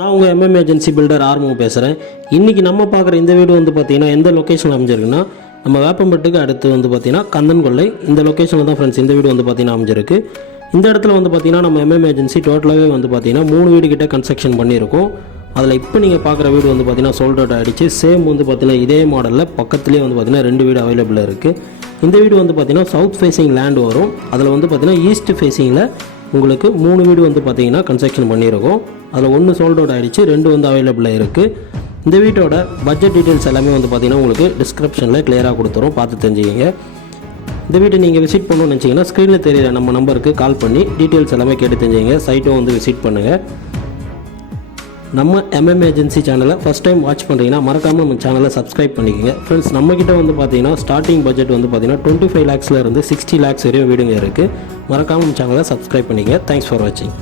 நான் உங்கள் MM agency filter ஆர்வம் பேசுகிறேன். இன்றைக்கி நம்ம பார்க்குற இந்த வீடு வந்து பார்த்திங்கன்னா எந்த லொக்கேஷனில் அமைஞ்சிருக்குன்னா, நம்ம வேப்பம்பட்டுக்கு அடுத்து வந்து பார்த்திங்கன்னா கந்தன்கொள்ளை. இந்த லொக்கேஷனில் தான் ஃப்ரெண்ட்ஸ் இந்த வீடு வந்து பார்த்திங்கன்னா அமைஞ்சிருக்கு. இந்த இடத்துல வந்து பார்த்திங்கன்னா நம்ம எம்எம் ஏஜென்சி டோட்டலாகவே வந்து பார்த்திங்கன்னா 3 வீடு கிட்ட கன்ஸ்ட்ரக்ஷன் பண்ணியிருக்கோம். அதில் இப்போ நீங்கள் பார்க்குற வீடு வந்து பார்த்திங்கன்னா சோல்ட் அவுட் ஆகிடுச்சு. சேம் வந்து பார்த்திங்கன்னா இதே மாடலில் பக்கத்துலேயே வந்து பார்த்திங்கன்னா 2 வீடு அவைலபிளாக இருக்குது. இந்த வீடு வந்து பார்த்திங்கன்னா சவுத் ஃபேஸிங் லேண்ட் வரும். அதில் வந்து பார்த்திங்கன்னா ஈஸ்ட் ஃபேஸிங்கில் உங்களுக்கு 3 வீடு வந்து பார்த்திங்கன்னா கன்ஸ்ட்ரக்ஷன் பண்ணியிருக்கோம். அதில் 1 சோல்ட் அவுட் ஆகிடுச்சு, 2 வந்து அவைலபிளாக இருக்குது. இந்த வீட்டோட பட்ஜெட் டீட்டெயில்ஸ் எல்லாமே வந்து பார்த்திங்கன்னா உங்களுக்கு டிஸ்கிரிப்ஷனில் கிளியராக கொடுத்துரும், பார்த்து தெரிஞ்சுக்கிங்க. இந்த வீட்டை நீங்கள் விசிட் பண்ணணும்னு நினச்சிங்கன்னா ஸ்க்ரீனில் தெரியிற நம்ம நம்பருக்கு கால் பண்ணி டீட்டெயில்ஸ் எல்லாமே கேட்டு தெரிஞ்சுங்க. சைட்டும் வந்து விசிட் பண்ணுங்கள். நம்ம எம்எம் ஏஜென்சி சேனலை ஃபஸ்ட் டைம் வாட்ச் பண்ணுறீங்கன்னா மறக்காமல் நம்ம சேனலை சப்ஸ்கிரைப் பண்ணிக்கோங்க. ஃப்ரெண்ட்ஸ், நம்மக்கிட்ட வந்து பார்த்தீங்கன்னா ஸ்டார்டிங் பட்ஜெட் வந்து பார்த்தீங்கன்னா 25 lakhsலேருந்து 60 lakhs வரையும் வீடுங்க இருக்குது. மறக்காமல் நம்ம சேனலை சப்ஸ்கிரைப் பண்ணிக்கங்க. தேங்க்ஸ் ஃபார் வாட்சிங்.